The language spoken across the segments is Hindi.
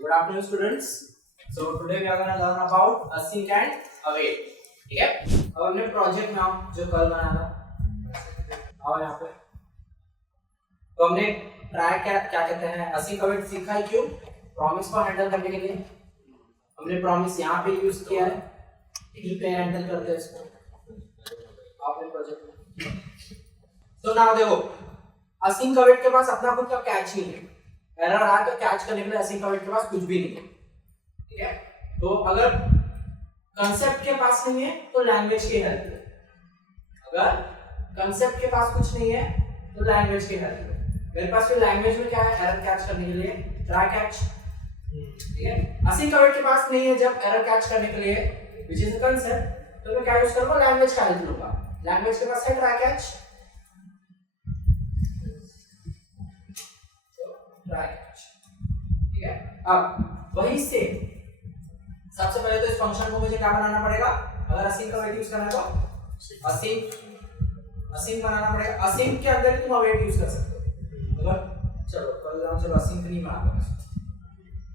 Good afternoon, students. So today we are going to learn about async and await. ठीक है? अब हमने प्रोजेक्ट में जो कल बनाया था, आओ यहाँ पे। तो हमने ट्राई क्या कहते हैं async await सीखा है क्यों? प्रॉमिस को हैंडल करने के लिए। हमने प्रॉमिस यहाँ पे यूज किया है, यहीं पे हैंडल करते हैं इसको। आपने प्रोजेक्ट में। तो नाउ देखो, async await के पास अपना खुद का कैच नहीं है। एरर आया तो कैच करने के लिए async await के पास कुछ भी नहीं है। ठीक है? तो अगर कंसेप्ट के पास नहीं है तो लैंग्वेज की हेल्प लो। अगर कंसेप्ट के पास कुछ नहीं है तो लैंग्वेज की हेल्प लो। मेरे पास फिर लैंग्वेज में क्या है, एरर कैच करने के लिए ट्राई कैच। ठीक है? async await के पास नहीं है जब एरर कैच करने के लिए व्हिच इज अ कंसेप्ट, तो मैं क्या यूज करूंगा, लैंग्वेज का हेल्प लूंगा। लैंग्वेज के पास है ट्राई कैच, ट्राई कैच। ठीक है? अब वही से सबसे पहले तो इस फंक्शन को मुझे क्या बनाना पड़ेगा, अगर async await यूज करना है तो async बनाना पड़ेगा। async के अंदर तुम await यूज कर सकते हो। अगर चलो चलो async नहीं बनाते हैं,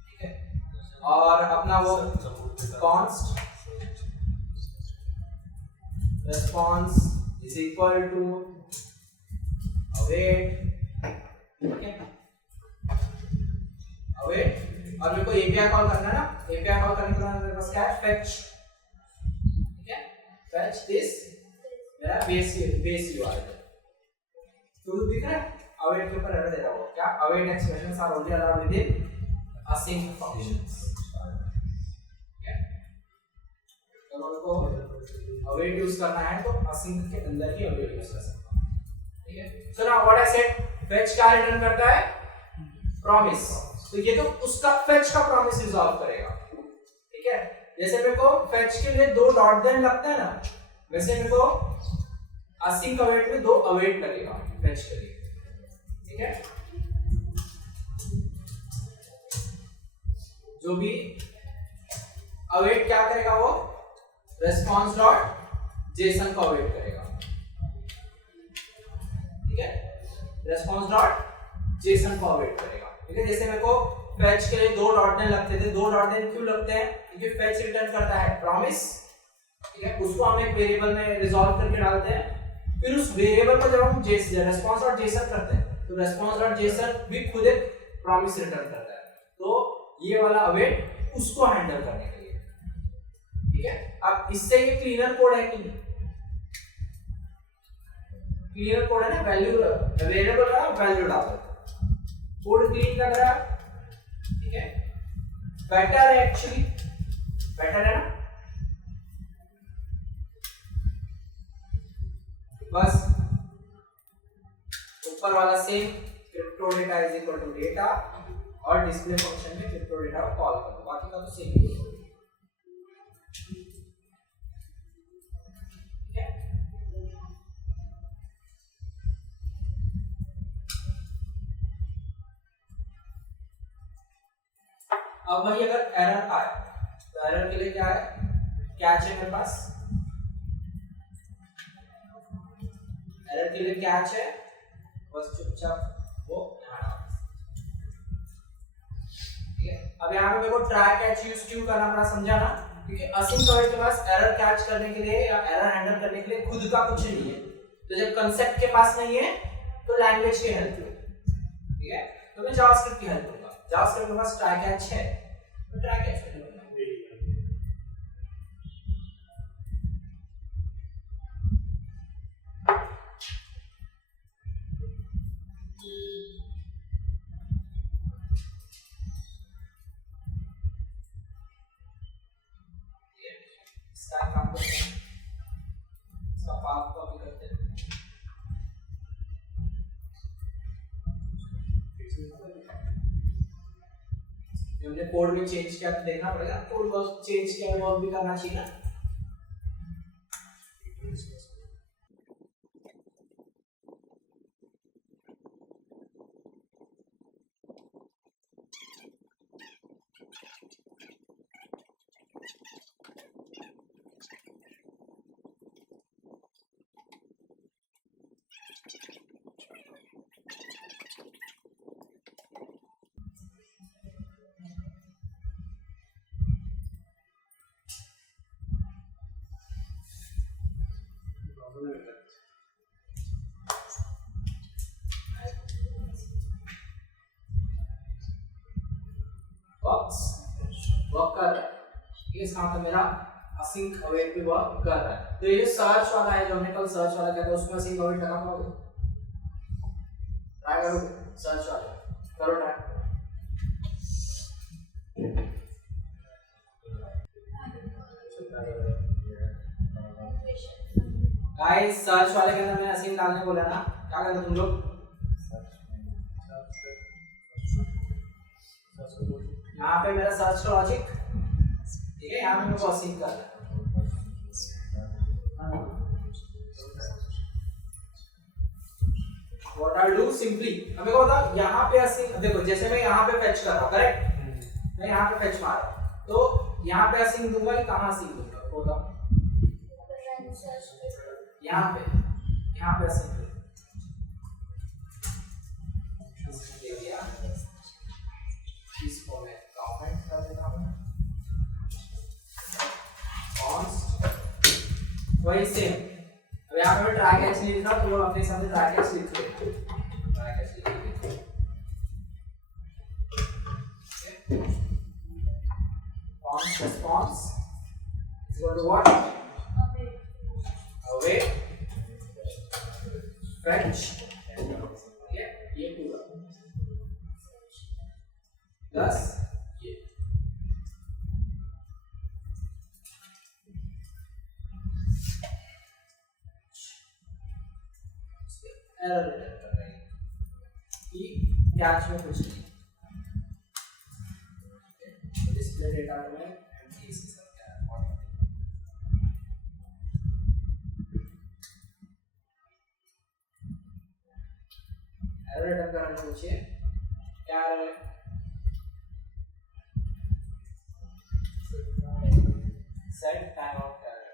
ठीक है? और अपना वो const response is equal to await, ठीक है? await और मेरे को API कॉल करना है ना, API कॉल करने के बाद मेरे पास क्या है, fetch। ठीक है? fetch this मेरा base URL। तो दिख रहा है await के ऊपर एरर दे रहा होगा क्या, await expressions are only allowed within async functions। ठीक है? तो मेरे को await यूज करना है तो async के अंदर ही await यूज कर सकता हूं। ठीक है? so now what I said, fetch क्या रिटर्न करता है, promise। तो ये तो उसका fetch का promise रिजॉल्व करेगा। ठीक है? जैसे मेरे को fetch के लिए 2 डॉट देन लगता है ना, वैसे मेरे को async await में 2 await लगेगा fetch के लिए। ठीक है? जो भी await क्या करेगा, वो response डॉट json को await करेगा। ठीक है? response डॉट json को await करेगा। ठीक है? जैसे मेरे को fetch के लिए 2 डॉट देन लगते थे, 2 डॉट देन क्यों लगते हैं, क्योंकि fetch रिटर्न करता है प्रॉमिस। ठीक है? उसको हम एक वेरिएबल में रिजॉल्व करके डालते हैं, फिर उस वेरिएबल को जब हम response डॉट json करते हैं तो response डॉट json भी खुद एक प्रॉमिस रिटर्न करता है। तो ये वाला await उसको हैंडल करने के लिए। ठीक है? अब इससे ये क्लीनर कोड है कि नहीं, क्लियर कोड है ना, वैल्यू वेरिएबल का वैल्यू डाल दो, कोड क्लीन लग रहा है। ठीक है? बेटर है, एक्चुअली बेटर है ना। बस ऊपर वाला same crypto data is equal to data और डिस्प्ले फंक्शन में क्रिप्टो डेटा को कॉल करो, बाकी का तो सेम ही है। अब भाई अगर एरर आए तो एरर के लिए क्या है, कैच है मेरे पास। एरर के लिए कैच है, बस चुपचाप वो यहाँ डाल। ठीक है? अब यहाँ पे मेरे को ट्राई कैच यूज क्यों करना पड़ा, समझा ना? क्योंकि async await के पास एरर कैच करने के लिए या एरर हैंडल करने के लिए खुद का कुछ नहीं है। तो जब कंसेप्ट के पास नहीं है तो लैंग्वेज की हेल्प लो। ठीक है? तो मैं जावास्क्रिप्ट की हेल्प लूंगा। जावास्क्रिप्ट के पास ट्राई कैच है, तो ट्राई कैच कर लूंगा। इसका काम करते हैं, इसका पाथ कॉपी करते हैं। हमने कोड में चेंज किया तो देखना पड़ेगा, कोड को चेंज किया वो भी करना चाहिए ना। वर्क कर रहा है, ठीक है, इसका मतलब मेरा असिंक अवेट पे वर्क कर रहा है। तो ये सर्च वाला है जो हमने कल सर्च वाला किया था, उसमें असिंक अवेट लगा पाओगे? ट्राई करो सर्च वाला, करो ट्राई। गाइस सर्च वाले के अंदर मैंने असिंक डालने बोला ना, क्या करते तुम लोग? यहाँ पे मेरा सर्च का लॉजिक, ठीक है, यहाँ पे मेरे को असिंक करना है। What I'll do simply, हमें को बता यहाँ पे असिंक, देखो जैसे मैं यहाँ पे फेच कर रहा हूँ, करेक्ट, मैं यहाँ पे फेच मार रहा हूँ, तो यहाँ पे असिंक दूंगा कि कहाँ असिंक दूंगा? होगा यहाँ पे असिंक दे दिया, इसको मैं कमेंट कर देता हूँ, वही सेम। अब यहाँ पे ट्राई कैच लिख रहा हूँ, तो लोग अपने हिसाब से ट्राई कैच लिख रहे हैं, ट्राई कैच लिख रहे हैं, const response is equal to what? Await fetch, ये पूरा प्लस ये, एरर रिटर्न कर रही है कि कैच में कुछ नहीं, तो डिस्प्ले डेटा में एम्प्टी से सब क्या है, एरर रिटर्न करना पूछिए क्या एरर है? सेट टाइम आउट कर रहा है।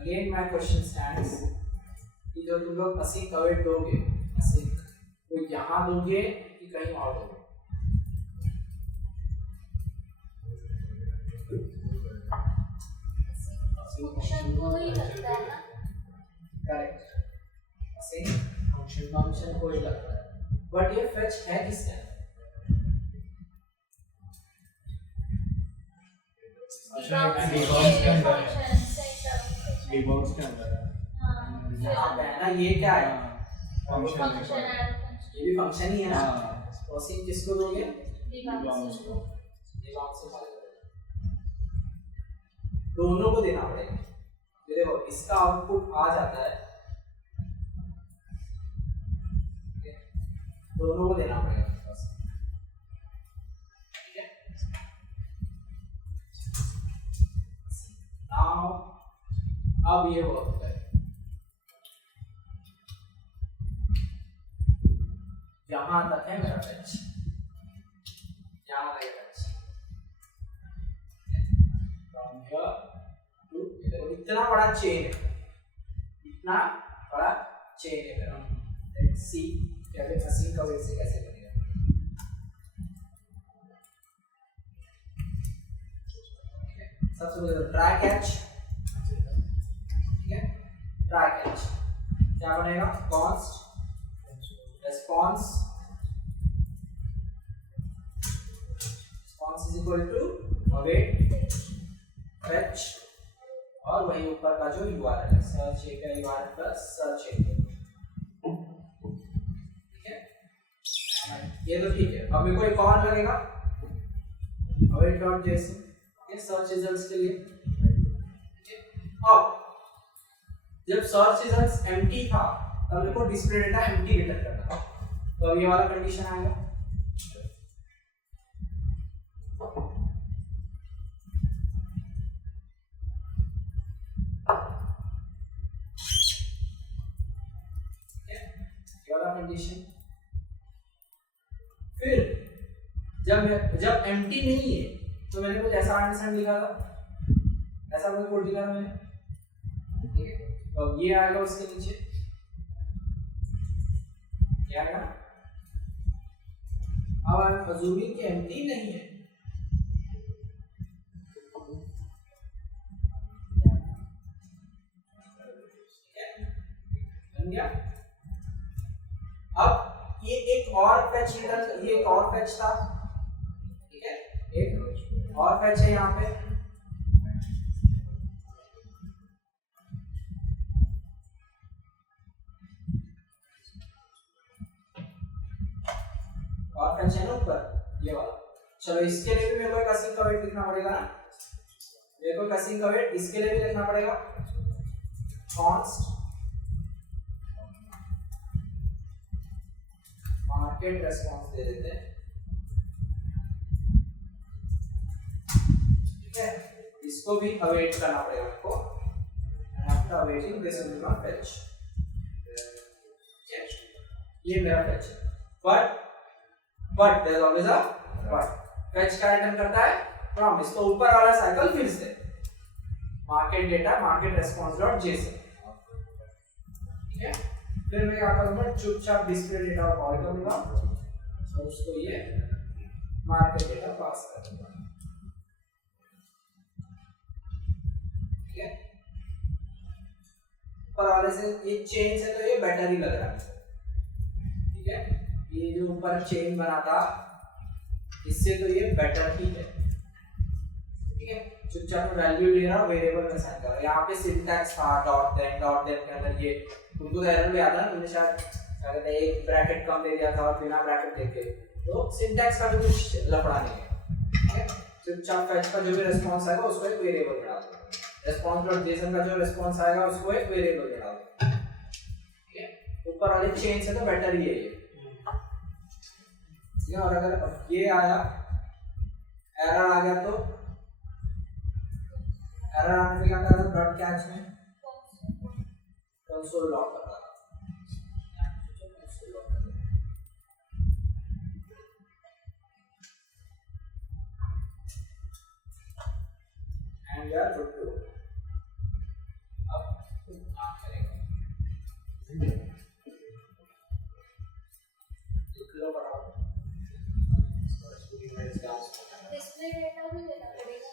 अगेन माय क्वेश्चन स्टैंड्स कि जो तुम लोग असिंक अवेट दोगे, असिंक वो यहाँ दोगे कि कहीं और दोगे? फंक्शन को ही लगता है ना, करेक्ट, असिंक फंक्शन को ही लगता है, बट ये फेच है किसका? डिबॉक्स के अंदर है। यहाँ पे है ना, ये क्या है? फंक्शन है, ये भी फंक्शन ही है ना, तो असिंक किसको दोगे? डिबॉक्स को, डिबॉक्स से दोनों को देना पड़ेगा। ये देखो इसका आउटपुट आ जाता है, दोनों को देना पड़ेगा बस, ठीक है। नाउ अब ये वर्क है, यहां तक है मेरा टच, यहां तक है टच, फ्रॉम हियर टू, देखो इतना बड़ा चेन है, इतना बड़ा चेन है मेरा। लेट्स सी क्या वे असिंक अवेट से कैसे बनेगा। सबसे पहले ट्राई कैच, ठीक है, ट्राई कैच क्या बनेगा? Const response, response is equal to await fetch और वही ऊपर का जो यूआरएल है, search API URL plus search API, ठीक है। ये तो ठीक है। अब मेरे को एक और लगेगा अवेट डॉट जेसन, ये सर्च रिजल्ट्स के लिए, ठीक है। अब जब सर्च रिजल्ट्स एम्प्टी था तब मेरे को डिस्प्ले डेटा एम्प्टी रिटर्न करना था, तो अब ये वाला कंडीशन आएगा, कंडीशन। फिर जब एम्प्टी नहीं है तो मैंने कुछ ऐसा आंसर लिखा था, ऐसा कोई कोड लिखा था मैंने, ठीक है। तो ये आएगा उसके नीचे, क्या आएगा? अब आई एम अज्यूमिंग कि एम्प्टी नहीं है, बन गया। अब ये एक और फैच रिटर्न, ये एक और फैच था, ठीक है, एक और फैच है यहाँ पे, और फैच है ना ऊपर ये वाला। चलो इसके लिए भी मेरे को एक असिंक का वेट लिखना पड़ेगा ना, मेरे को एक असिंक का वेट इसके लिए भी लिखना पड़ेगा, कॉन्स्ट मार्केट रेस्पॉन्स दे देते हैं, ठीक है, इसको भी अवेट करना पड़ेगा आपको, and after awaiting this will not fetch, ये मेरा फैच है, but there is always a but. Fetch क्या रिटर्न करता है, प्रॉमिस, तो ऊपर वाला साइकिल फिर से market data market response dot JSON, ठीक है, फिर मैं क्या करूंगा, चुपचाप डिस्प्ले डेटा को कॉल करूंगा और उसको ये मार्केट डेटा पास कर दूंगा, ठीक है। ऊपर वाले से ये चेन से तो ये बेटर ही लग रहा है, ठीक है, ये जो ऊपर चेन बना था इससे तो ये बेटर ही है, ठीक है। चुपचाप वैल्यू दे रहा, वेरिएबल में असाइन कर रहा, यहाँ पे सिंटैक्स था डॉट देन के अंदर ये तुमको एरर भी आता है, तुमने शायद क्या कहते हैं एक ब्रैकेट कम दे दिया था और बिना ब्रैकेट देके, तो सिंटैक्स का भी कुछ लफड़ा नहीं है, ठीक है। चुपचाप फैच का जो भी रिस्पांस आएगा उसको एक वेरिएबल में डाल दो, रिस्पांस डॉट जेसन का जो रिस्पांस आएगा उसको एक वेरिएबल में डाल दो, ठीक है। ऊपर वाले चेन से तो बेटर ही है ये, ठीक है। और अगर ये आया एरर आ गया तो एरर आने पे क्या करना है, डॉट कैच में कंसोल लॉग कर रहा and we are good to go. अब काम करेगा, लिख लो बराबर, डिस्प्ले डेटा भी देना पड़ेगा,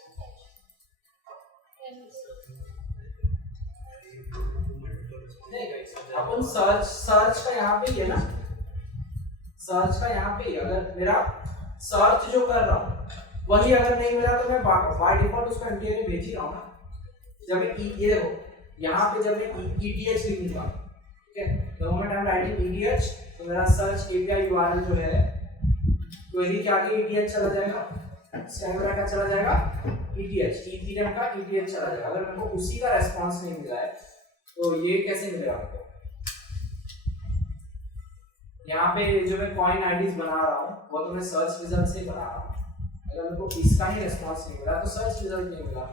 अपन सर्च का यहाँ पे ही है ना, सर्च का यहाँ पे ही, अगर मेरा सर्च जो कर रहा हूँ वही अगर नहीं मिला तो मैं बाय डिफॉल्ट उसको एमटी में भेज ही रहा हूँ ना। जब मैं ये देखो यहाँ पे जब मैं ईटीएच लिखूंगा, ठीक है, the moment I am writing ETH तो मेरा सर्च एपीआई यूआरएल जो है क्वेरी के आगे ईटीएच चला जाएगा, स्टैंडर्ड का चला जाएगा ईटीएच, इथेरियम का ईटीएच चला जाएगा। अगर मेरे को उसी का रेस्पॉन्स नहीं मिला है तो ये कैसे मिलेगा आपको। यहाँ पे जो मैं कॉइन आईडीज बना रहा हूँ वो तो मैं सर्च रिजल्ट से बना रहा हूँ, अगर मेरे को इसका ही रेस्पॉन्स नहीं मिला तो सर्च रिजल्ट नहीं मिला,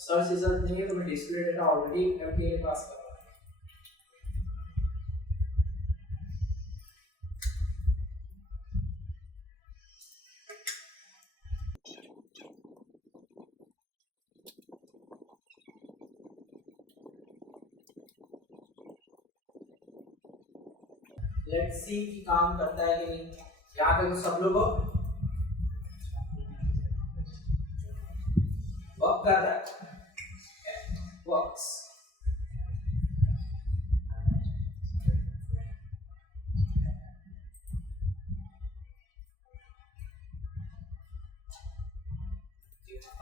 सर्च रिजल्ट नहीं है तो मैं डिस्प्ले डेटा ऑलरेडी एमटी के पास कर रहा हूँ। लेट्स सी कि काम करता है कि नहीं। यहाँ पे तो सब लोग वर्क कर रहा है, वर्क्स।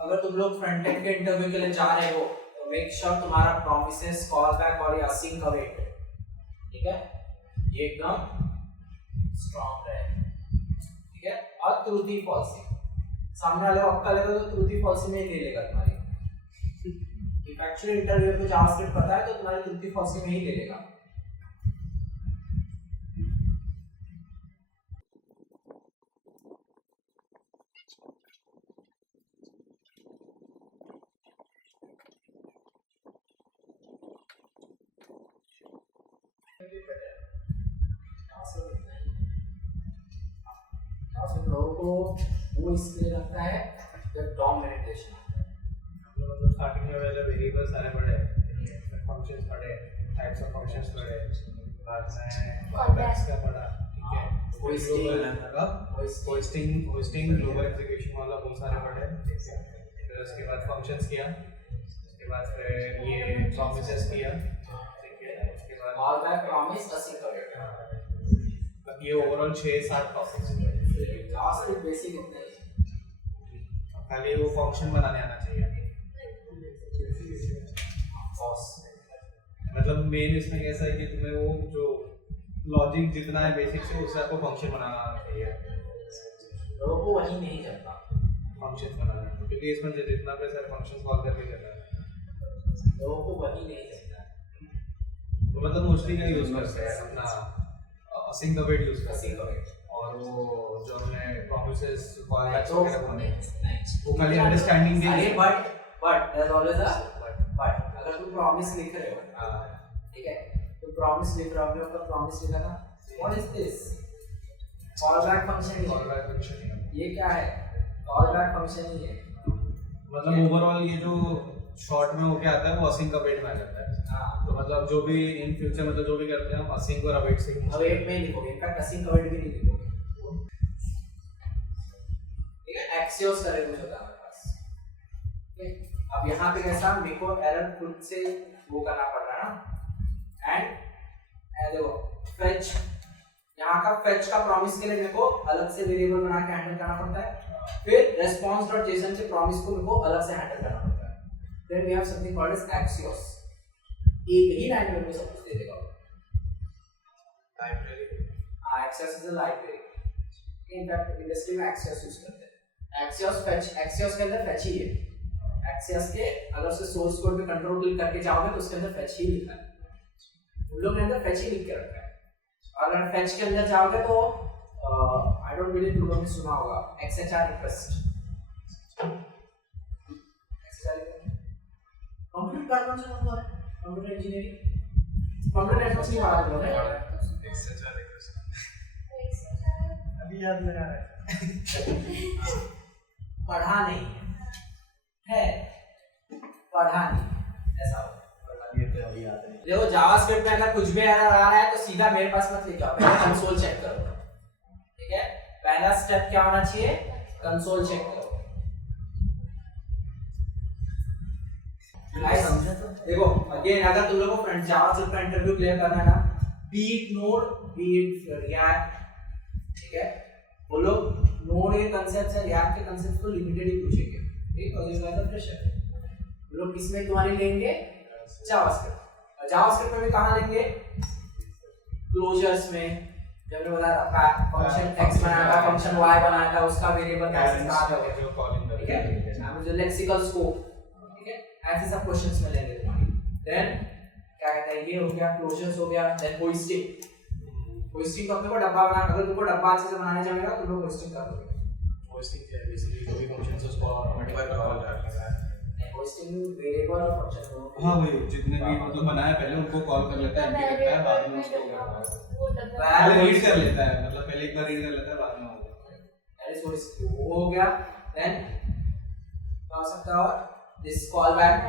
अगर तुम लोग फ्रंट एंड के इंटरव्यू के लिए जा रहे हो तो मेक श्योर तुम्हारा प्रॉमिसेस, कॉल बैक और असिंक अवेट, ठीक है, ये एकदम स्ट्रॉन्ग रहे, ठीक है। और ट्रूथी फॉल्सी, सामने वाले वक्त लेगा तो ट्रूथी फॉल्सी में ही ले लेगा तुम्हारी। इफ एक्चुअली इंटरव्यू को जावास्क्रिप्ट पता है तो तुम्हारी ट्रूथी फॉल्सी में ही ले लेगा। लोगों को वो इसलिए लगता है जब डोमिनेटेशन मतलब स्टार्टिंग में वाले वेरिएबल सारे बड़े हैं, फंक्शंस बड़े, टाइप्स ऑफ फंक्शंस बड़े, बाद में कॉलबैक्स का बड़ा, ठीक है, होस्टिंग ग्लोबल एग्जीक्यूशन वाला बहुत सारे बड़े, फिर उसके बाद फंक्शंस किया, उसके बाद फिर ये प्रॉमिसेस किया, ठीक है, उसके बाद call back promise async await. ये ओवरऑल 6-7 टॉपिक्स जावास्क्रिप्ट बेसिक इतना ही है। खाली वो फंक्शन बनाने आना चाहिए मतलब मेन इसमें कैसा है कि तुम्हें वो जो लॉजिक जितना है बेसिक से उससे आपको फंक्शन बनाना आना चाहिए लोगों को वही नहीं चलता फंक्शंस बनाना क्योंकि इसमें जितना पे सारे फंक्शंस कॉल करके करना है लोगों को वही नहीं चलता तो मतलब मोस्टली क्या यूज करते हैं अपना असिंक अवेट यूज करते Async await। हैं और वो जो हमने प्रोमिसेस कॉल तो वो खाली अंडरस्टैंडिंग के अरे लिए but there always a but अगर तुम प्रॉमिस लिख रहे हो ठीक है तो प्रॉमिस लिख रहे हो अपने ऊपर प्रॉमिस लिखा था what is this call back function call back function ये क्या है कॉल बैक फंक्शन ही है मतलब ओवरऑल ये जो शॉर्ट में होके आता है वो असिंक अवेट में आ जाता है हां तो मतलब जो भी इन फ्यूचर मतलब जो भी करते हैं हम असिंक और अवेट से अवेट में ही लिखोगे इनफैक्ट असिंक अवेट भी नहीं लिखोगे ठीक है एक्सियोस करे कुछ होता है हमारे पास ठीक है अब यहाँ पे कैसा मेरे को एरर खुद से वो करना पड़ रहा है ना एंड देखो फेच यहाँ का फेच का प्रॉमिस के लिए मेरे को अलग से वेरिएबल बना के हैंडल करना पड़ता है फिर response.json से प्रॉमिस को मेरे को अलग से हैंडल करना पड़ता है then we have something called as axios एक ही लाइन में मेरे को सब कुछ दे देगा library axios is a library in fact industry में axios यूज करते हैं axios fetch axios के अंदर fetch ही है axios के अगर उसे सोर्स कोड पे कंट्रोल क्लिक करके जाओगे तो उसके अंदर fetch ही लिखा है उन लोग ने अंदर fetch ही लिख के रखा है और अगर fetch के अंदर जाओगे तो आई डोंट बिलीव तुम लोगों ने सुना होगा XHR रिक्वेस्ट कंप्यूटर बैकग्राउंड से कौन है कंप्यूटर इंजीनियरिंग कंप्यूटर नेटवर्क नहीं पढ़ा तुम लोग ने अभी याद लगा रहा है पढ़ा नहीं है पढ़ा नहीं ऐसा होता ये तो अभी याद है देखो जावास्क्रिप्ट में अगर कुछ भी एरर आ रहा है तो सीधा मेरे पास मत लेके आओ पहले कंसोल चेक करो ठीक है पहला स्टेप क्या होना चाहिए कंसोल चेक करो देखो अगेन अगर तुम लोगों को फ्रंट जावास्क्रिप्ट का इंटरव्यू क्लियर करना है ना बीट नोड बीट रिएक्ट ठीक है वो लोग नोड के कांसेप्ट से रिएक्ट के कांसेप्ट को लिमिटेड ही पूछेंगे ठीक और इस बात का प्रेशर वो लोग किसमें तुम्हारे लेंगे जावास्क्रिप्ट और जावास्क्रिप्ट में भी कहां लेंगे क्लोजर्स में जब मैंने बताया फंक्शन x बनाया था फंक्शन y बनाया था उसका वेरिएबल कैसे कहां जाओगे ठीक है हम जो लेक्सिकल स्कोप ठीक है ऐसे सब क्वेश्चंस में लेंगे तुम्हारे देन क्या कहते हैं ये हो गया क्लोजर्स हो गया देन होस्टिंग होस्टिंग तो अपने को डब्बा बना अगर तुमको डब्बा अच्छे से बनाने जाएगा तो लोग होस्टिंग कर दोगे होस्टिंग क्या है बेसिकली जो भी फंक्शंस उसको ऑटोमेटिक कॉल करता है होस्टिंग वेरिएबल और फंक्शन दोनों हाँ वही जितने भी मतलब बनाया पहले उनको कॉल कर लेता है एमटी करता है बाद में उसको पहले रीड कर लेता है मतलब पहले एक बार रीड कर लेता है बाद में होगा दैट इज होस्टिंग वो हो गया देन क्या हो सकता है और this call back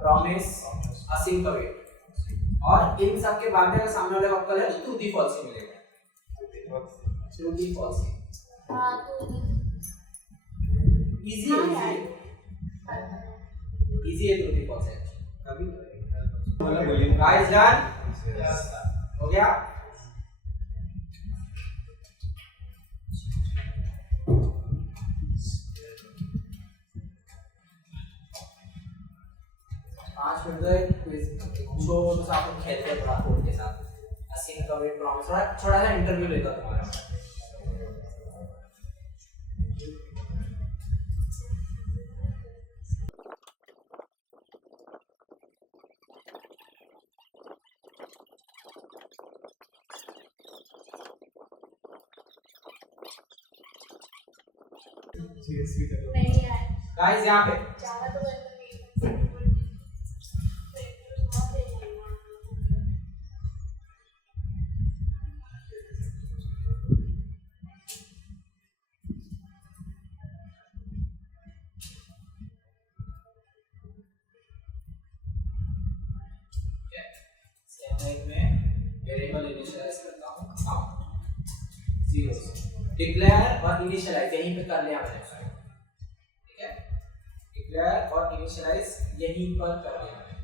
promise async await और इन सब के बाद में अगर सामने वाले का कल है तो ट्रू दी फॉल्स ही मिलेगा ट्रू दी फॉल्स हां तो इजी है ट्रू दी फॉल्स है कभी मतलब बोलिए गाइस डन हो गया पाँच मिनट तक क्विज शो तो आप लोग खेलते हैं थोड़ा कोड के साथ असिंक अवेट प्रॉमिस थोड़ा सा इंटरव्यू लेता तुम्हारा नहीं यार गाइस यहाँ पे जावा तो बंद कर में वेरिएबल इनिशियलाइज करता हूँ काउंट 0 डिक्लेयर और इनिशियलाइज यहीं पे कर लिया मैंने ठीक है डिक्लेयर और इनिशियलाइज यहीं पर कर लिया मैंने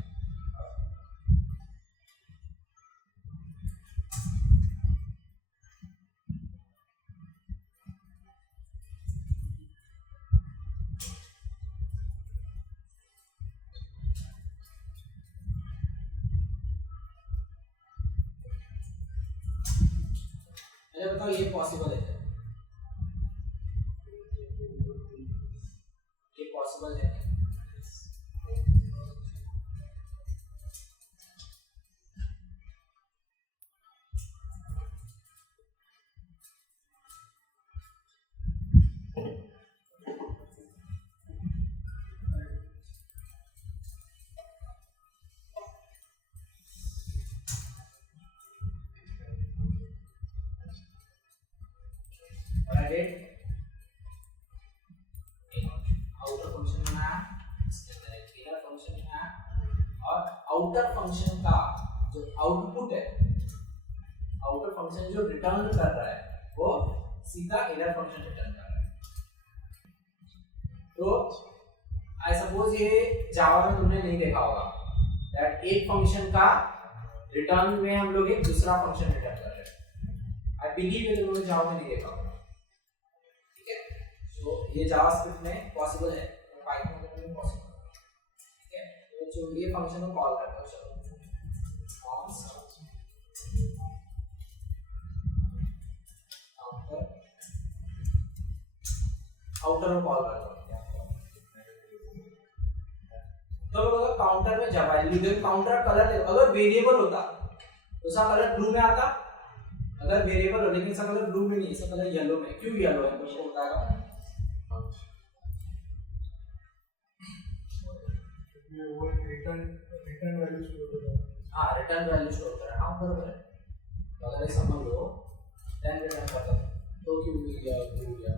अरे बताओ ये पॉसिबल है क्या? ये पॉसिबल है? आउटर फंक्शन बनाया, इसके अंदर एक इनर फंक्शन बनाया, और आउटर फंक्शन का जो आउटपुट है, आउटर फंक्शन जो रिटर्न कर रहा है वो सीधा इनर फंक्शन रिटर्न कर रहा है। तो आई सपोज ये जावा में तुमने नहीं देखा होगा दैट एक फंक्शन का रिटर्न में हम लोग एक दूसरा फंक्शन रिटर्न कर रहे हैं। आई बिलीव ये तुम लोग जावा में नहीं देखा होगा। तो ये जावास्क्रिप्ट में पॉसिबल है, पाइथन में नहीं पॉसिबल। ठीक है, तो जो ये फंक्शन को कॉल करता है, चलो आउटर को कॉल करता हूं। तो अगर काउंटर में जब वैल्यू दे, काउंटर कलर दे, अगर वेरिएबल होता तो उसका कलर ब्लू में आता, अगर वेरिएबल हो लेकिन इसका कलर ब्लू में नहीं, इसका कलर येलो में। क्यों येलो है मुझे बताएगा? वो रिटर्न वैल्यू स्टोर करता है। हाँ, रिटर्न वैल्यू स्टोर कर रहा हूँ, बरोबर है। तो अगर ये समझ लो 10 रिटर्न करता तो क्यों मिल गया, क्यों गया?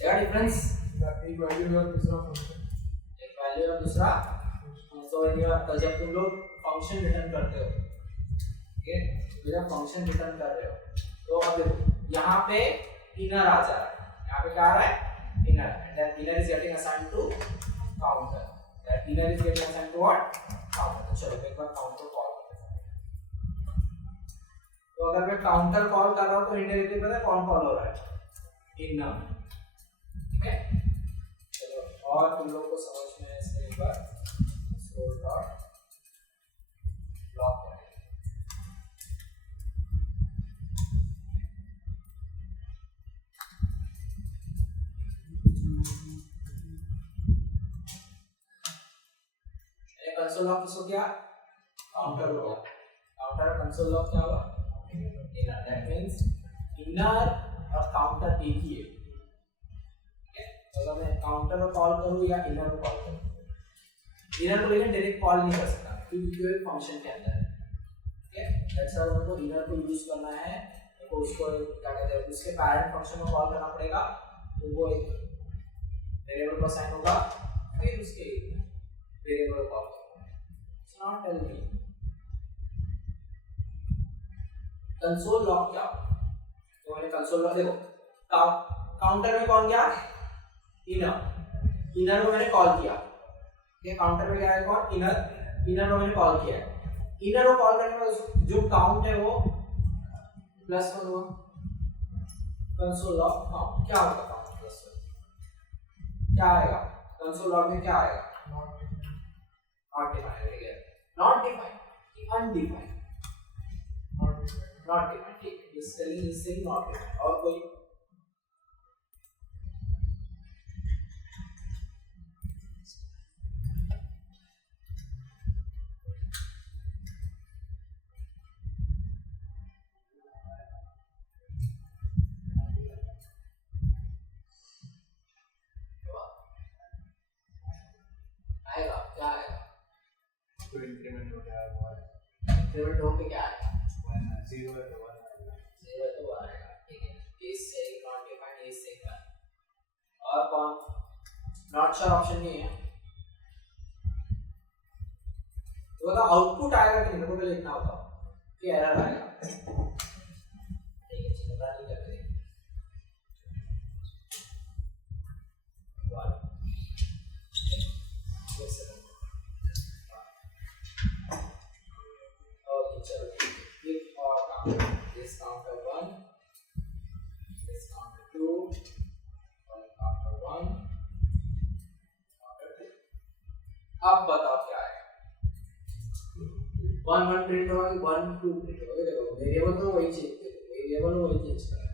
क्या डिफरेंस? एक वैल्यू और दूसरा फंक्शन, एक वैल्यू और दूसरा। तो जब तुम लोग फंक्शन रिटर्न करते हो, ठीक है, जब फंक्शन रिटर्न कर रहे हो तो अब देखो यहाँ पे इनर आ जा रहा है, यहाँ पे क्या आ रहा है? inner, and that inner is getting assigned to counter. That inner is getting assigned to what? Counter. तो चलो एक बार काउंटर कॉल करते हैं। तो अगर मैं काउंटर कॉल कर रहा हूँ तो इंडायरेक्टली पता है कौन कॉल हो रहा है? inner। ठीक है, चलो और तुम लोग को समझ में इसमें एक बार सोल डॉट लॉक करें। कंसोल लॉक किसको किया? काउंटर को किया। काउंटर कंसोल लॉक क्या हुआ? इनर। दैट मींस इनर और काउंटर एक ही है। ठीक है, तो अगर मैं काउंटर को कॉल करूं या इनर को कॉल करूं, इनर को लेकिन डायरेक्ट कॉल नहीं कर सकता क्योंकि वो एक फंक्शन के अंदर है। ठीक है, दैट्स व्हाई हमको इनर को यूज करना है, तो उसको क्या कहते हैं, उसके पैरेंट फंक्शन को कॉल करना पड़ेगा, तो वो एक वेरिएबल को असाइन होगा, फिर उसके वेरिएबल को call not tell me console lock क्या होगा? तो मैंने कंसोल लॉक देखो, काउंटर में कौन गया? इनर। इनर को मैंने कॉल किया, ये काउंटर में गया है कौन? इनर। इनर को मैंने कॉल किया है। इनर को कॉल करने के बाद जो काउंट है वो +1 हुआ। कंसोल लॉक काउंट क्या होगा? काउंट +1 क्या आएगा? कंसोल लॉक में क्या आएगा? Not defined. Not defined, undefined, not defined. ठीक है, this telling is saying not defined. और कोई? आएगा क्या आएगा? तो इंक्रीमेंट हो गया, इंक्रीमेंट होके क्या आएगा? 0 है तो 1 आएगा, 0 है तो 1 आएगा। ठीक है, इस से नॉट डिफाइंड, इस से का और कौन? नॉट श्योर ऑप्शन नहीं है, तो बताओ आउटपुट आएगा कि नहीं? को लिखना होता कि एरर आएगा। ठीक है, चलो रन करते हैं। This counter 1, this counter 2, counter 1, counter 2। अब बताओ क्या आएगा? 1 1 प्रिंट होगा कि 1 2 प्रिंट होगा। देखो वेरिएबल तो वही चेंज करेगा, वेरिएबल वही चेंज करेगा।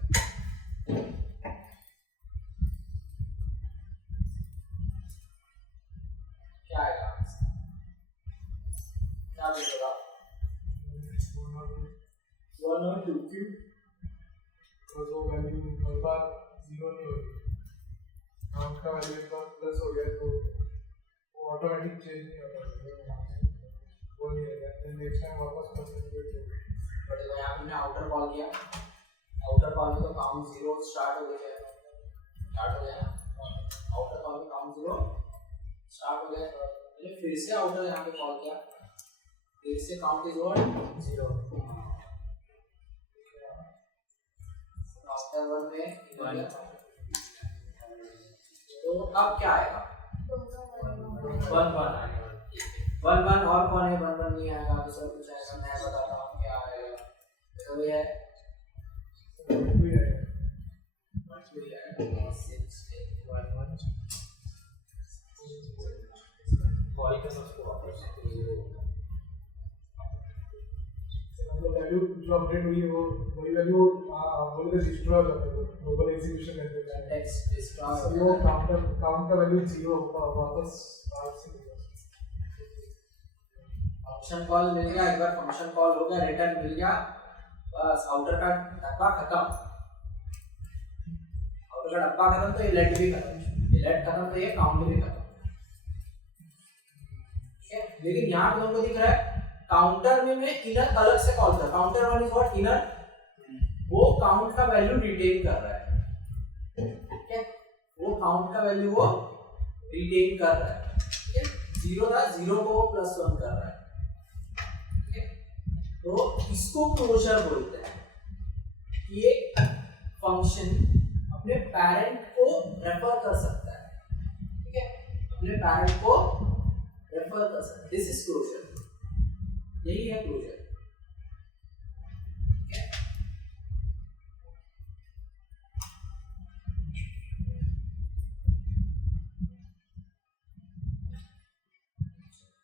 क्या आएगा, क्या मिलेगा 1 और 2 क्यों? तो वो वैल्यू हर बार 0 नहीं होगी, काउंट का वैल्यू एक बार प्लस हो गया तो वो ऑटोमेटिक चेंज नहीं होता, वो नहीं रहेगा, फिर नेक्स्ट टाइम वापस परसेंटेज होगा। बट यहाँ पे आउटर कॉल किया, आउटर कॉल में तो काउंट 0 स्टार्ट हो गया, स्टार्ट हो गया ना, आउटर कॉल में काउंट 0 स्टार्ट हो गया। मैंने फिर से आउटर यहाँ पे कॉल किया, फिर से काउंट इज व्हाट 0। आफ्टर 1 में तो अब क्या आएगा 1 1 आएगा। 1 1 और कौन है, 1 1 नहीं आएगा, दूसरा कुछ आएगा, मैं बताता हूँ क्या आएगा। तो ये है 1 कॉल के सबको वापस मतलब वैल्यू जो अपडेट हुई है वो वही वैल्यू बोले तो डिस्ट्रॉय हो जाता है, ग्लोबल एग्जीक्यूशन करते हैं टेक्स्ट डिस्ट्रॉय वो काउंट का वैल्यू 0 वापस फंक्शन कॉल मिल गया, एक बार फंक्शन कॉल हो गया, रिटर्न मिल गया, बस आउटर का डब्बा खत्म। आउटर का डब्बा खत्म तो ये लेट भी खत्म, ये लेट खत्म तो ये काउंट भी खत्म। ठीक है, लेकिन यहाँ पे तुमको दिख रहा है काउंटर में मैं इनर अलग से कॉल कर, counter one is what inner, वो काउंट का वैल्यू रिटेन कर रहा है। ठीक है, वो काउंट का वैल्यू वो रिटेन कर रहा है। ठीक है, 0 था, 0 को +1 कर रहा है। ठीक है, तो इसको क्लोजर बोलते हैं। ये फंक्शन अपने पैरेंट को रेफर कर सकता है। ठीक है, अपने पैरेंट को रेफर कर सकता है, दिस इज क्लोजर, यही है क्लोजर।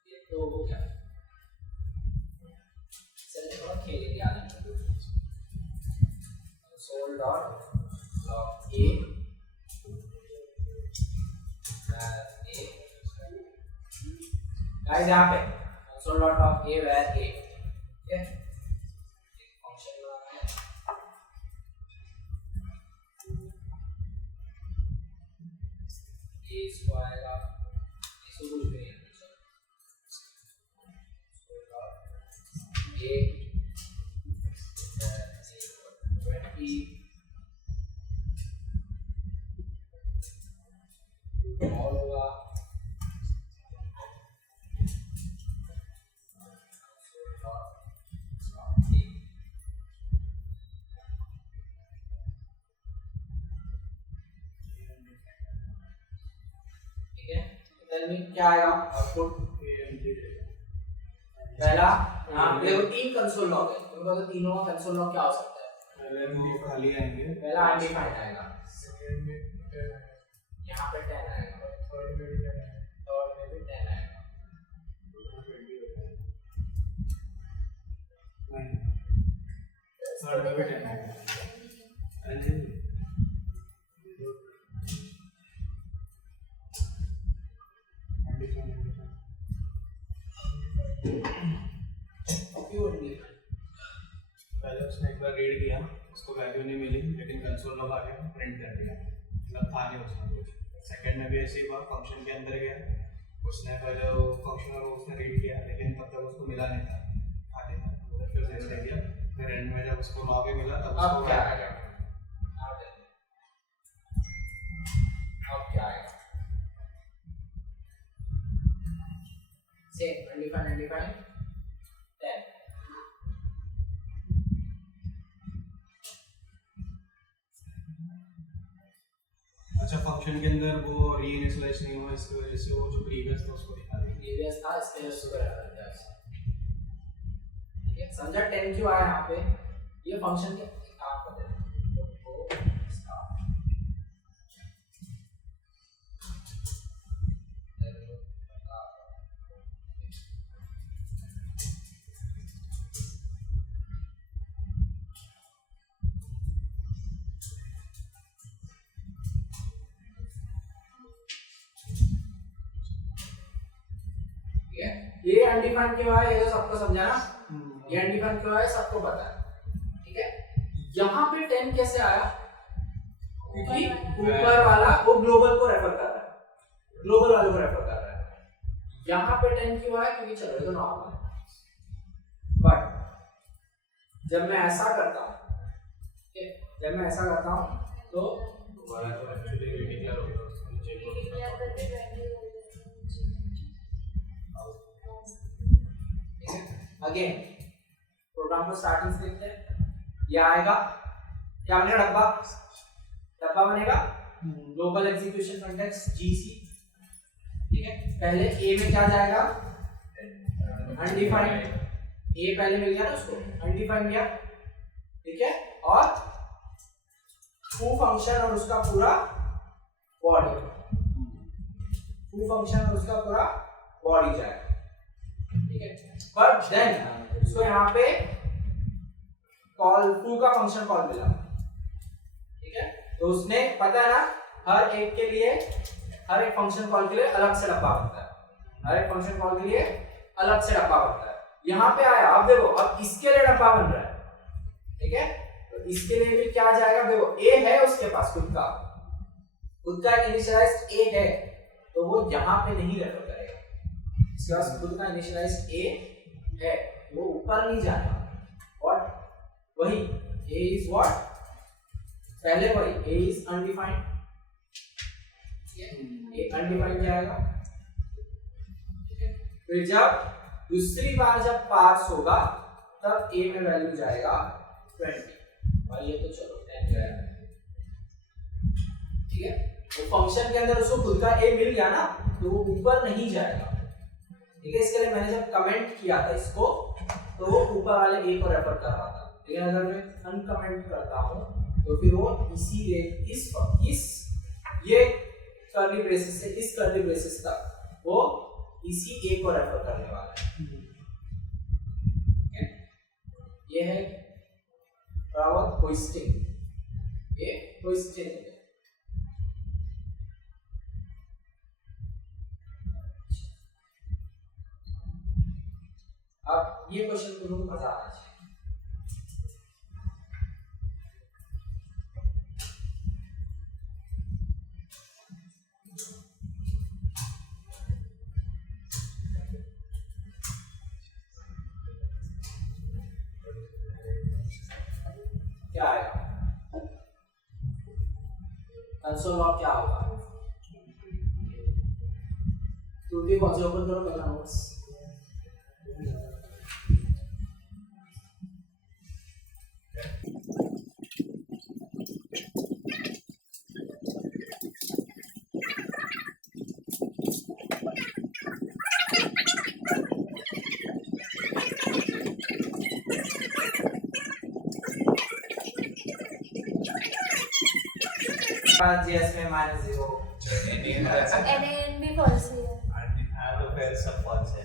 ये तो हो गया, चलिए थोड़ा खेलेंगे आगे। console dot log a guys यहाँ पे console dot log a where a, ठीक है, एक फंक्शन बनाना है। a इसको आएगा, इसको कुछ भी नहीं है, console dot a 20 और होगा क्या आएगा आउटपुट। पहला देखो 3 कंसोल लॉग है, तुमको तो तीनों का कंसोल लॉग क्या हो सकता है, खाली आएंगे, पहला अनडिफाइंड आएगा, सेकंड में 10 आएगा, यहाँ पे 10 आएगा, थर्ड में भी 10 आएगा, थर्ड में भी 10 आएगा, 20 थर्ड में भी 10 आएगा। पहले उसने एक बार रीड किया, उसको वैल्यू नहीं मिली, लेकिन कंसोल लॉग आ गया, प्रिंट कर दिया, मतलब था नहीं उसमें कुछ। सेकंड में भी ऐसे ही हुआ, फंक्शन के अंदर गया, उसने पहले वो फंक्शन और उसने रीड किया, लेकिन तब तक उसको मिला नहीं था, खाली था, फिर से दे दिया, फिर एंड में जब उसको लॉग ही मिला तब उसको क्या आएगा, अब क्या आएगा, सेम अनडिफाइंड 10। अच्छा, फंक्शन के अंदर वो रीइनिशियलाइज नहीं हुआ, इसकी वजह से वो जो प्रीवियस था उसको दिखा दिया, प्रीवियस था इसके वजह से करा दिया। ठीक है, समझा 10 क्यों आया यहाँ पे, ये फंक्शन के काम कर रहे हैं ये अनडिफाइंड क्यों है ये तो सबको समझा ना, ये अनडिफाइंड क्यों है सबको पता है, ठीक है। यहाँ पे 10 कैसे आया, क्योंकि ऊपर वाला वो ग्लोबल को रेफर कर रहा है, ग्लोबल वाले को रेफर कर रहा है। यहाँ पे 10 क्यों है, क्योंकि चलो ये तो नॉर्मल है, बट जब मैं ऐसा करता हूँ, जब मैं ऐसा करता हूँ तो एक्चुअली डिक्लेयर होगा उसको चेक अगेन प्रोग्राम को स्टार्टिंग से देखते हैं। ये आएगा क्या बनेगा, डब्बा, डब्बा बनेगा ग्लोबल एग्जीक्यूशन कॉन्टेक्स्ट जीसी, ठीक है। पहले ए में क्या जाएगा, अनडिफाइंड, ए पहले मिल गया ना उसको, अनडिफाइंड गया, ठीक है। और फू फंक्शन और उसका पूरा बॉडी, फू फंक्शन और उसका पूरा बॉडी जाएगा, ठीक है। बट देन उसको यहाँ पे कॉल फू का फंक्शन कॉल मिला, ठीक है। तो उसने पता है ना हर एक के लिए, हर एक फंक्शन कॉल के लिए अलग से डब्बा बनता है, हर एक फंक्शन कॉल के लिए अलग से डब्बा बनता है। यहाँ पे आया, अब देखो अब इसके लिए डब्बा बन रहा है, ठीक है। तो इसके लिए भी क्या जाएगा, देखो ए है उसके पास खुद का इनिशियलाइज्ड ए है, तो वो यहाँ पे नहीं रेफर करेगा, इसके पास खुद का इनिशियलाइज्ड ए है, वो ऊपर नहीं जाएगा। और वही ए इज व्हाट, पहले वही ए इज अनडिफाइंड, ये अनडिफाइंड जाएगा, फिर जब दूसरी बार जब पास होगा तब ए में वैल्यू जाएगा 20, और ये तो चलो 10 जाएगा, ठीक है। तो फंक्शन के अंदर उसको खुद का ए मिल गया ना, तो वो ऊपर नहीं जाएगा, ठीक है। इसके लिए मैंने जब कमेंट किया था इसको, तो वो ऊपर वाले ए को रेफर कर रहा था, लेकिन अगर मैं अनकमेंट करता हूं तो फिर वो इसी रेट इस ये कर्ली ब्रेसेस से इस कर्ली ब्रेसेस तक वो इसी ए को रेफर करने वाला है, ये है बराबर होइस्टिंग, ये होइस्टिंग है। अब ये क्वेश्चन तुम लोग को मजा आना चाहिए, क्या आएगा कंसोल लॉग, क्या होगा, ट्रूथ फॉल्स ओपन करो पहला नोट्स, जीएस में -0 NaN भी false ही है। तो फिर सब फॉल्स है,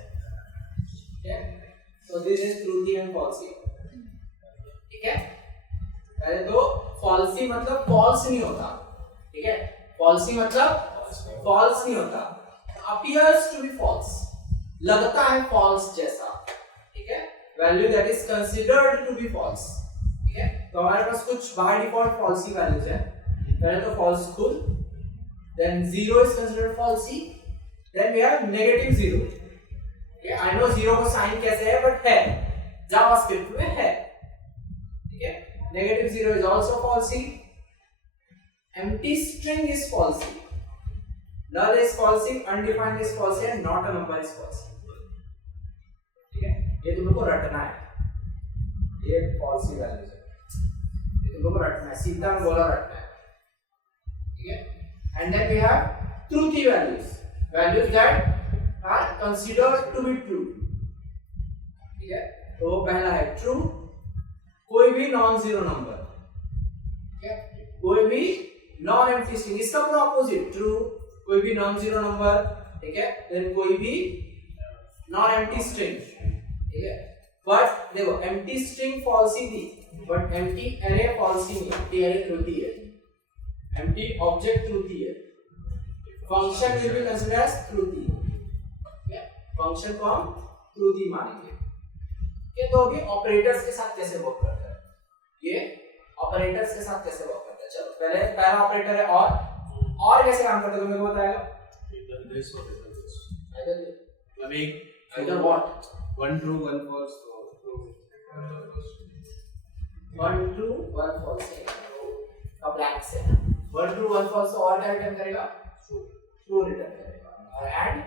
so this is truthy and falsy, ठीक है। पहले तो falsy मतलब false नहीं होता, ठीक है। falsy मतलब false नहीं होता, appears to be false, लगता है false जैसा, ठीक है। value that is considered to be false, ठीक है। तो हमारे पास कुछ by default falsy values है, पहले तो false खुद, then 0 is considered falsy, then we have -0, okay, I know 0 का साइन कैसे है बट है, जावास्क्रिप्ट में है, ठीक है। -0 is also falsy, empty string is falsy, null is falsy, undefined is falsy and not a number is falsy, ठीक है। ये तुम लोग को रटना है, ये falsy वैल्यूज है, ये तुम लोग को रटना है, सीधा में बोला रटना है, ठीक है। and then we have truthy values that are considered to be true, ठीक है। तो वो पहला है ट्रू, कोई भी नॉन जीरो नंबर, ठीक है, कोई भी नॉन एम्प्टी स्ट्रिंग, इसका पूरा ऑपोजिट, ट्रू कोई भी नॉन जीरो नंबर, ठीक है, देन कोई भी नॉन एम्प्टी स्ट्रिंग, ठीक है। बट देखो एम्प्टी स्ट्रिंग फॉल्सी थी, बट एम्प्टी एरे फॉल्सी नहीं, एम्प्टी एरे ट्रूथी है, empty object truthy है, function will be considered as truthy, okay? Function को हम ट्रूथी मानेंगे। ये तो अभी ऑपरेटर्स के साथ कैसे वर्क करता है, ये ऑपरेटर्स के साथ कैसे वर्क करता है। चलो पहले पहला ऑपरेटर है और कैसे काम करता है तो मेरे को बताएगा। इधर दिस और इधर दिस, आइदर मतलब एक आइदर व्हाट, 1 ट्रू 1 फॉल्स, तो 1 ट्रू 1 फॉल्स का ब्लैंक से 1 ट्रू 1 फॉल्स और क्या रिटर्न करेगा, ट्रू रिटर्न करेगा। और एंड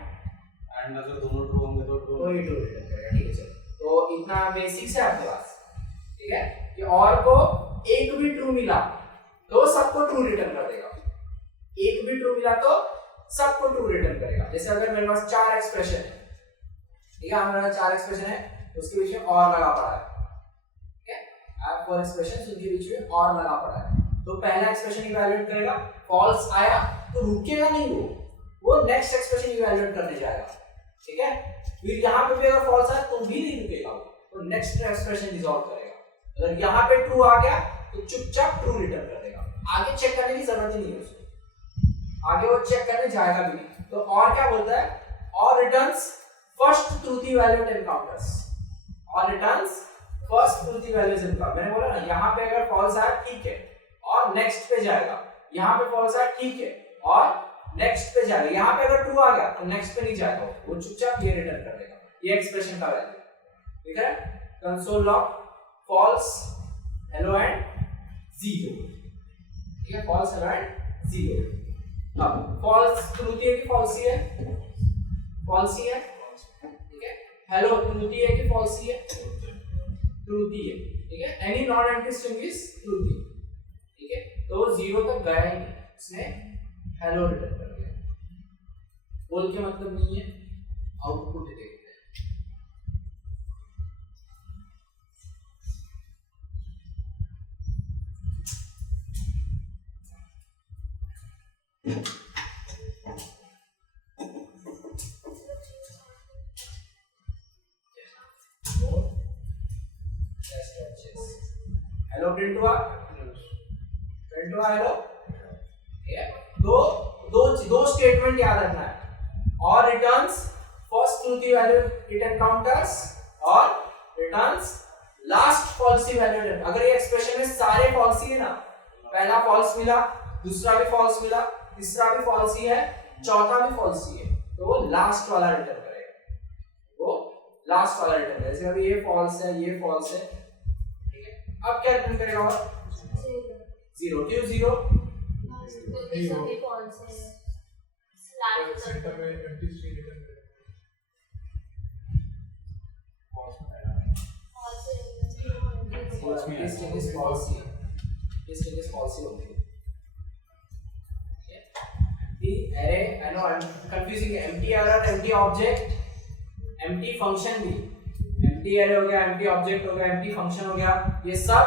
अगर दोनों ट्रू होंगे तो ट्रू ही ट्रू रिटर्न करेगा। ठीक है चलो, तो इतना बेसिक्स है आपके पास, ठीक है। कि और को एक भी ट्रू मिला तो सबको ट्रू रिटर्न कर देगा, एक भी ट्रू मिला तो सबको ट्रू रिटर्न करेगा। जैसे अगर मेरे पास 4 एक्सप्रेशन है, ठीक है, हमारे पास 4 एक्सप्रेशन है, उसके बीच में और लगा पड़ा है, ठीक है, आप 4 एक्सप्रेशन उनके बीच में और लगा पड़ा है, तो पहला एक्सप्रेशन इवैल्यूएट करेगा, फॉल्स आया तो रुकेगा नहीं, वो नेक्स्ट एक्सप्रेशन इवैल्यूएट करने जाएगा, ठीक है। फिर यहाँ पे भी अगर फॉल्स आया तो भी नहीं रुकेगा, वो नेक्स्ट एक्सप्रेशन रिजॉल्व करेगा। अगर यहाँ पे ट्रू आ गया तो चुपचाप ट्रू रिटर्न कर देगा, आगे चेक करने की जरूरत ही नहीं है उसको, आगे वो चेक करने जाएगा भी नहीं। तो और क्या बोलता है, और returns first truthy value encounters, और returns first truthy values encounter. मैंने बोला ना, यहाँ पे अगर फॉल्स आया ठीक है और नेक्स्ट पे जाएगा, यहाँ पे फॉल्स आया ठीक है और नेक्स्ट पे जाएगा, यहाँ पे अगर ट्रू आ गया तो नेक्स्ट पे नहीं जाएगा, वो चुपचाप ये रिटर्न कर देगा, ये एक्सप्रेशन का वैल्यू, ठीक है। Console log false hello and 0, ठीक है, फॉल्स हेलो एंड 0। अब फॉल्स ट्रूथी है कि फॉल्सी है, फॉल्सी है, ठीक है। हेलो ट्रूथी है कि फॉल्सी है, ट्रूथी है, ठीक है। Any non empty string is truthy, ठीक है। तो 0 तक गया ही नहीं, उसने हेलो रिटर्न कर दिया, बोल के मतलब नहीं है, आउटपुट देखते हैं। हेलो प्रिंट हुआ, प्रिंट हुआ हेलो, ठीक है। दो स्टेटमेंट याद रखना है, और returns first truthy value it encounters और रिटर्न्स लास्ट फॉल्सी वैल्यू। अगर ये एक्सप्रेशन में सारे फॉल्सी है ना, पहला फॉल्स मिला, दूसरा भी फॉल्स मिला, तीसरा भी फॉल्सी है, चौथा भी फॉल्सी है, तो वो लास्ट वाला रिटर्न करेगा, वो लास्ट वाला रिटर्न करेगा। जैसे अभी ये फॉल्स है, ये फॉल्स है, ठीक है। अब क्या रिटर्न करेगा, 0 क्यों 0, सेंटर में एम्प्टी स्ट्रिंग रिटर्न करेगा, फॉल्स में string is falsies, this string is falsy only, okay। empty array, I know I'm confusing empty array और empty object, empty function भी, empty array हो गया, empty object हो गया, empty function हो गया, ये सब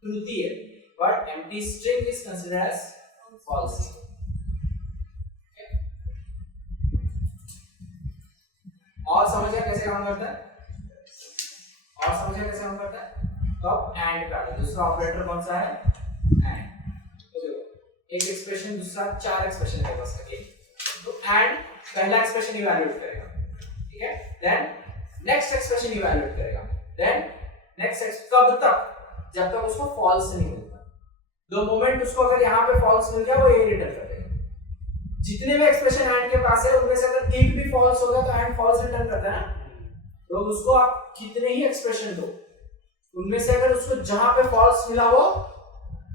ट्रूथी है, but empty string is considered as falsy, okay। और समझिए कैसे काम करता है, और समझिए कैसे काम करता है। तो अब एंड का दूसरा ऑपरेटर कौन सा है, एंड। तो देखो एक एक्सप्रेशन, दूसरा 4 एक्सप्रेशन है बस के, तो एंड पहला एक्सप्रेशन इवैल्यूएट करेगा, ठीक है, देन नेक्स्ट एक्सप्रेशन इवैल्यूएट करेगा, देन नेक्स्ट कब तक, जब तक उसको फॉल्स नहीं मिलता। दो मोमेंट उसको अगर यहाँ पे फॉल्स मिल गया वो ये रिटर्न कर देगा। जितने भी एक्सप्रेशन एंड के पास है उनमें से अगर एक भी फॉल्स होगा तो एंड फॉल्स रिटर्न करता है ना, तो उसको आप कितने ही एक्सप्रेशन दो, उनमें से अगर उसको जहां पे फॉल्स मिला वो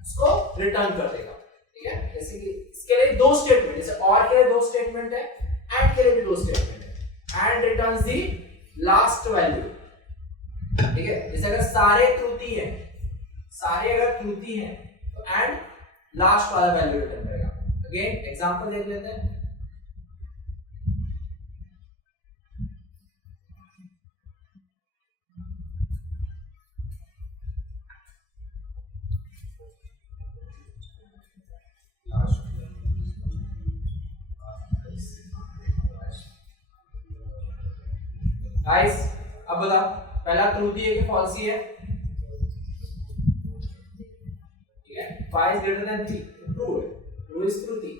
उसको रिटर्न कर देगा, ठीक है। जैसे कि इसके लिए 2 स्टेटमेंट, जैसे और के लिए 2 स्टेटमेंट है, एंड के लिए भी 2 स्टेटमेंट है। And returns the last value, ठीक है। जैसे अगर सारे ट्रूथी है, सारे अगर ट्रूथी हैं तो एंड लास्ट वाला वैल्यू रिटर्न करेगा। अगेन एग्जांपल देख लेते हैं, गाइस अब बता, पहला ट्रूथी है कि फॉल्सी है, ठीक है। 5 is greater than 3 ट्रू है, true is truthy.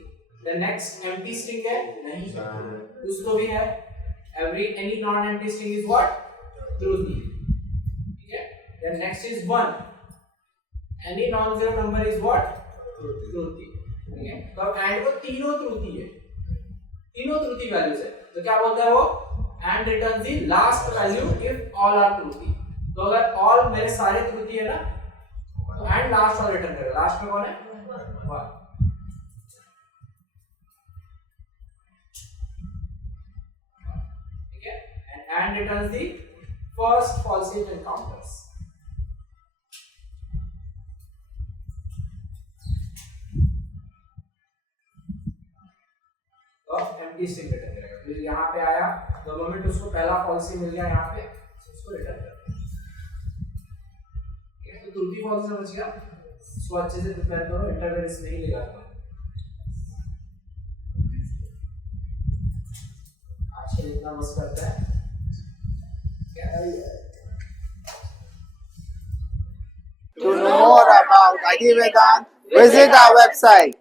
The next empty string है नहीं, उसको भी है, any non-empty string is what? Truthy. Okay. Then next is 1. Any non-zero number is what? Truthy. Okay. तो अब and को तीनों truthy है, तीनों truthy values है, तो क्या बोलता है वो? And returns the last value if all are truthy. तो अगर all मेरे सारे truthy है ना, तो and last वाला return करेगा. Last में कौन है? 1. ठीक है. And returns the first false it encounters. तो empty string रिटर्न करेगा. फिर यहाँ पे आया, the moment उसको पहला false मिल गया यहाँ पे, उसको रिटर्न कर दिया. तो truthy false समझ गया. इसको अच्छे से प्रिपेयर करो, इंटरवेल इसमें ही लेगा. आज के इतना बस करता है. To know more about Adi Vedant, visit our website